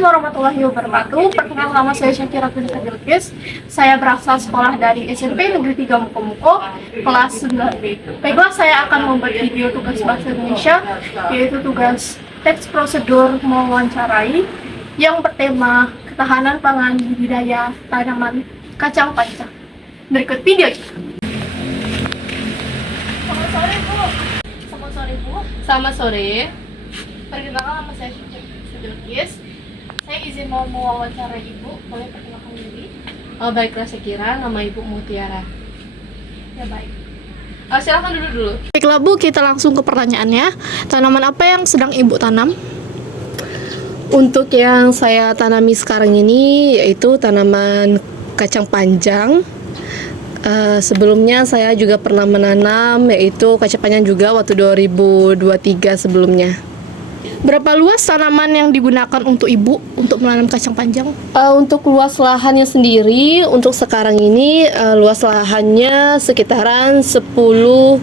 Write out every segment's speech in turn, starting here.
Assalamualaikum warahmatullahi wabarakatuh. Perkenalkan, nama saya Syakira Kunta Bilqis. Saya berasal sekolah dari SMP Negeri 3 Mukomuko, kelas 9B. Baiklah, saya akan membuat video tugas bahasa Indonesia, yaitu tugas teks prosedur mewawancarai yang bertema ketahanan pangan budidaya tanaman kacang panjang. Berikut videonya. Selamat sore, Bu. Selamat sore, Bu. Selamat sore. Perkenalkan, nama saya Syakira Bilqis. Saya izin mau mewawancara Ibu, boleh perkenalkan diri? Oh, baiklah, Syakira, nama Ibu Mutiara. Ya, baik. Silakan duduk dulu. Baiklah, Bu, kita langsung ke pertanyaannya. Tanaman apa yang sedang Ibu tanam? Untuk yang saya tanami sekarang ini yaitu tanaman kacang panjang. Sebelumnya saya juga pernah menanam yaitu kacang panjang juga waktu 2023 sebelumnya. Berapa luas tanaman yang digunakan untuk Ibu untuk menanam kacang panjang? Untuk luas lahannya sendiri, untuk sekarang ini luas lahannya sekitaran 10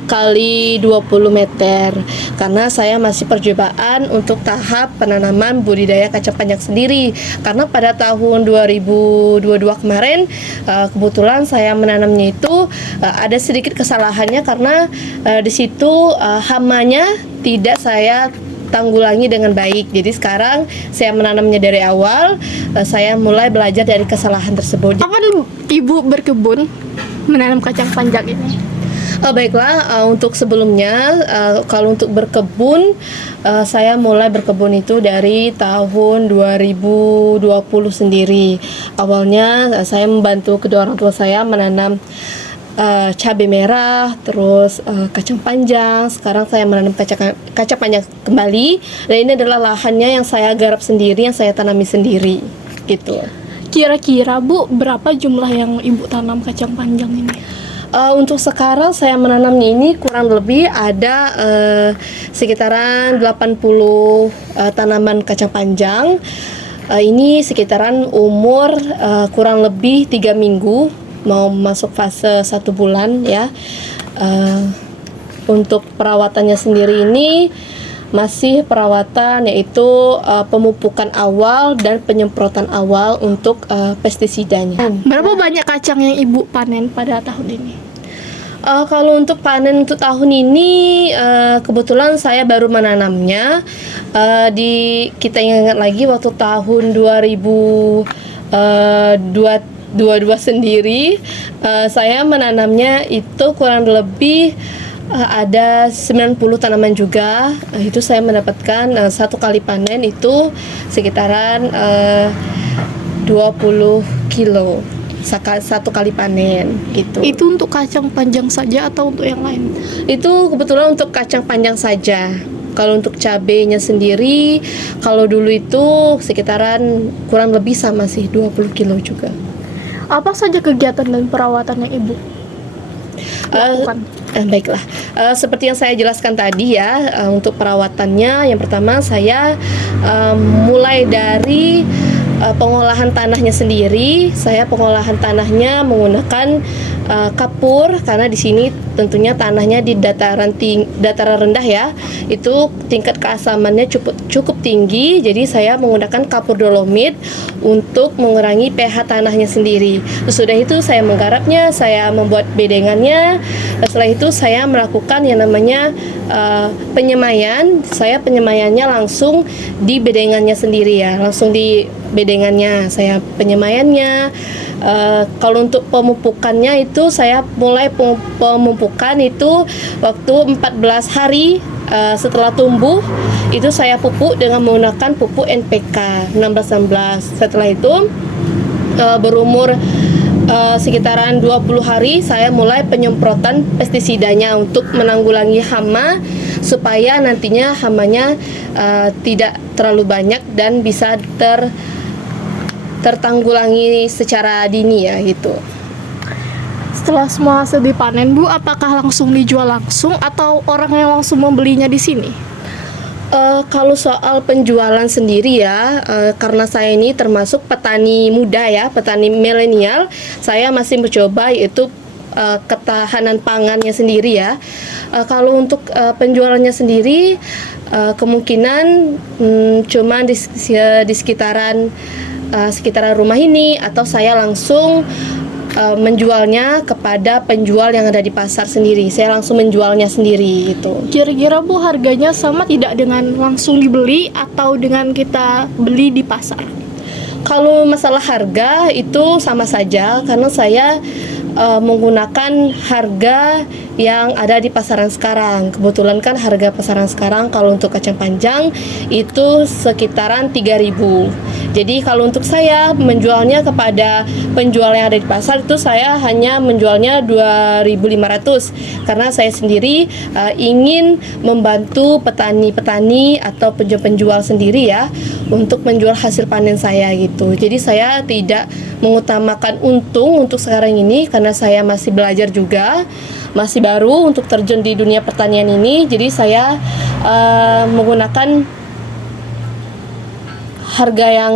kali 20 meter. Karena saya masih percobaan untuk tahap penanaman budidaya kacang panjang sendiri. Karena pada tahun 2022 kemarin, kebetulan saya menanamnya itu ada sedikit kesalahannya karena di situ hamanya tidak saya tanggulangi dengan baik. Jadi sekarang saya menanamnya dari awal, saya mulai belajar dari kesalahan tersebut. Kapan Ibu berkebun menanam kacang panjang ini? Baiklah, untuk sebelumnya kalau untuk berkebun, saya mulai berkebun itu dari tahun 2020 sendiri. Awalnya saya membantu kedua orang tua saya menanam cabai merah, terus kacang panjang. Sekarang saya menanam kacang panjang kembali, dan ini adalah lahannya yang saya garap sendiri, yang saya tanami sendiri, gitu. Kira-kira, Bu, berapa jumlah yang Ibu tanam kacang panjang ini? Untuk sekarang saya menanamnya ini kurang lebih ada sekitaran 80 tanaman kacang panjang. Ini sekitaran umur kurang lebih 3 minggu, mau masuk fase 1 bulan ya. Untuk perawatannya sendiri ini masih perawatan, yaitu pemupukan awal dan penyemprotan awal untuk pestisidanya. Berapa banyak kacang yang Ibu panen pada tahun ini? Kalau untuk panen untuk tahun ini, kebetulan saya baru menanamnya. Kita ingat lagi waktu tahun 2022 sendiri, saya menanamnya itu kurang lebih ada 90 tanaman juga. Itu saya mendapatkan satu kali panen itu sekitaran 20 kilo satu kali panen gitu. Itu untuk kacang panjang saja atau untuk yang lain? Itu kebetulan untuk kacang panjang saja. Kalau untuk cabenya sendiri, kalau dulu itu sekitaran kurang lebih sama sih 20 kilo juga. Apa saja kegiatan dan perawatan yang Ibu lakukan? Baiklah, seperti yang saya jelaskan tadi ya, untuk perawatannya yang pertama saya mulai dari pengolahan tanahnya sendiri. Saya pengolahan tanahnya menggunakan kapur, karena di sini tentunya tanahnya di dataran rendah ya. Itu tingkat keasamannya cukup tinggi. Jadi saya menggunakan kapur dolomit untuk mengurangi pH tanahnya sendiri. Sesudah itu saya menggarapnya, saya membuat bedengannya. Setelah itu saya melakukan yang namanya penyemaian. Saya penyemaiannya langsung di bedengannya sendiri ya, langsung di bedengannya saya penyemaiannya. Kalau untuk pemupukannya itu saya mulai pemupukan itu waktu 14 hari setelah tumbuh, itu saya pupuk dengan menggunakan pupuk NPK 16-16. Setelah itu berumur sekitaran 20 hari saya mulai penyemprotan pestisidanya untuk menanggulangi hama, supaya nantinya hamanya tidak terlalu banyak dan bisa tertanggulangi secara dini ya gitu. Setelah semua hasil dipanen, Bu, apakah langsung dijual langsung atau orang yang langsung membelinya di sini? Kalau soal penjualan sendiri ya, karena saya ini termasuk petani muda ya, petani milenial, saya masih mencoba yaitu ketahanan pangannya sendiri ya. Kalau untuk penjualannya sendiri, kemungkinan cuma di sekitaran rumah ini, atau saya langsung menjualnya kepada penjual yang ada di pasar sendiri. Saya langsung menjualnya sendiri gitu. Kira-kira Bu, harganya sama tidak dengan langsung dibeli atau dengan kita beli di pasar? Kalau masalah harga itu sama saja, karena saya menggunakan harga yang ada di pasaran sekarang. Kebetulan kan harga pasaran sekarang kalau untuk kacang panjang itu sekitaran 3.000. Jadi kalau untuk saya menjualnya kepada penjual yang ada di pasar itu saya hanya menjualnya 2.500, karena saya sendiri ingin membantu petani-petani atau penjual-penjual sendiri ya untuk menjual hasil panen saya gitu. Jadi saya tidak mengutamakan untung untuk sekarang ini, karena saya masih belajar juga, masih baru untuk terjun di dunia pertanian ini. Jadi saya menggunakan harga yang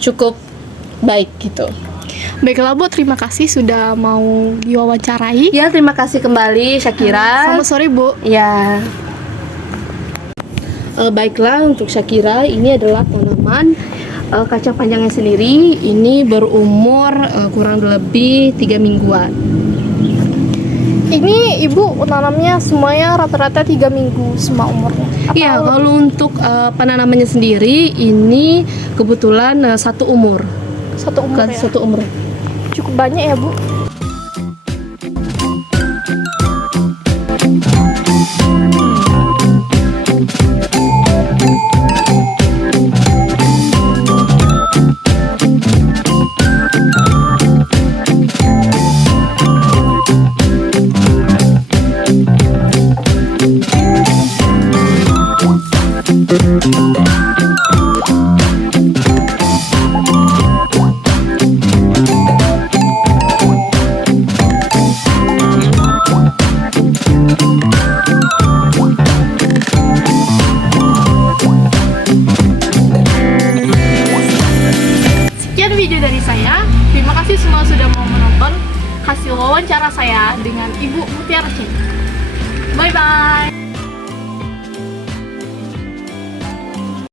cukup baik gitu. Baiklah Bu, terima kasih sudah mau diwawancarai. Ya, terima kasih kembali Syakira. Selamat sore Bu. Ya. Baiklah, untuk Syakira, ini adalah tanaman kacang panjangnya sendiri. Ini berumur kurang lebih 3 mingguan. Ini Ibu tanamnya semuanya rata-rata 3 minggu semua umurnya? Iya, kalau untuk penanamannya sendiri ini kebetulan satu umur. Satu umur ya? Satu umur. Cukup banyak ya Bu? Sekian video dari saya. Terima kasih semua sudah mau menonton hasil wawancara saya dengan Ibu Mutiara Cinta. Bye bye.